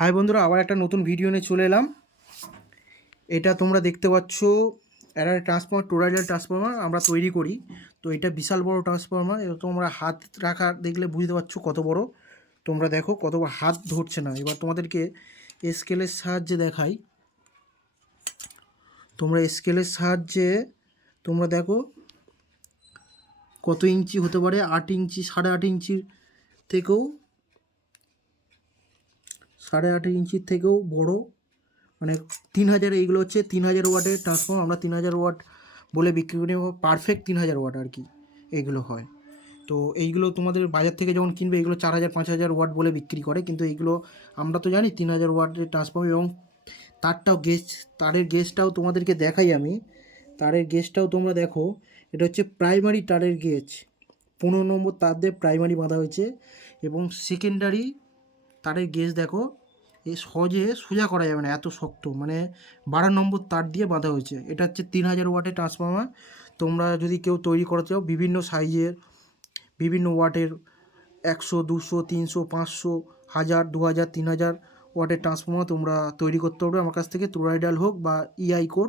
High বন্ধুরা, আবার একটা নতুন ভিডিও নিয়ে চলে এলাম। এটা তোমরা দেখতে পাচ্ছ একটা ট্রান্সফর্মার টোরাইডাল ট্রান্সফর্মার আমরা তৈরি করি। তো এটা বিশাল বড় ট্রান্সফর্মার এবার তোমরা হাত রাখা দেখলে বুঝতে পারছ কত বড়। তোমরা দেখো কত বড় হাত ধরছে না। এবার তোমাদেরকে স্কেলের সাহায্যে দেখাই। তোমরা স্কেলের সাহায্যে তোমরা দেখো কত ইঞ্চি হতে পারে, আট ইঞ্চি, সাড়ে আট ইঞ্চির থেকেও সাড়ে আট ইঞ্চির থেকেও বড়। মানে তিন হাজার এইগুলো হচ্ছে তিন হাজার ওয়াটের ট্রান্সফর্ম আমরা তিন হাজার ওয়াট বলে বিক্রি করি পারফেক্ট তিন হাজার ওয়াট আর কি এইগুলো হয়। তো এইগুলো তোমাদের বাজার থেকে যখন কিনবে এগুলো চার হাজার, পাঁচ হাজার ওয়াট বলে বিক্রি করে, কিন্তু এইগুলো আমরা তো জানি তিন হাজার ওয়াটের ট্রান্সফর্ম এবং তারটাও গেজ তারের গেজটাও তোমাদেরকে দেখাই আমি। তারের গেজটাও তোমরা দেখো, এটা হচ্ছে প্রাইমারি তারের গেজ পনেরো নম্বর তার দিয়ে প্রাইমারি বাঁধা হয়েছে এবং সেকেন্ডারি তারের গেজ দেখো এ সহজে সোজা করা যাবে না, এত শক্ত। মানে বারো নম্বর তার দিয়ে বাঁধা হয়েছে। এটা হচ্ছে তিন হাজার ওয়াটের ট্রান্সফর্মার তোমরা যদি কেউ তৈরি করতে চাও, বিভিন্ন সাইজের বিভিন্ন ওয়াটের একশো, দুশো, তিনশো, পাঁচশো, হাজার, দু হাজার, তিন হাজার ওয়াটের ট্রান্সফর্মার তোমরা তৈরি করতে পারবে। আমার কাছ থেকে টোরাইডাল হোক বা ইআই কোর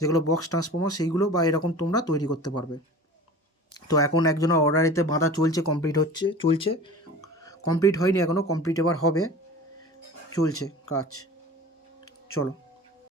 যেগুলো বক্স ট্রান্সফর্মার সেইগুলো বা এরকম তোমরা তৈরি করতে পারবে। তো এখন একজনের অর্ডারিতে বাঁধা চলছে কমপ্লিট হচ্ছে, চলছে। কমপ্লিট হয়নি এখনও কমপ্লিট এবার হবে। চলছে কাজ। চলো।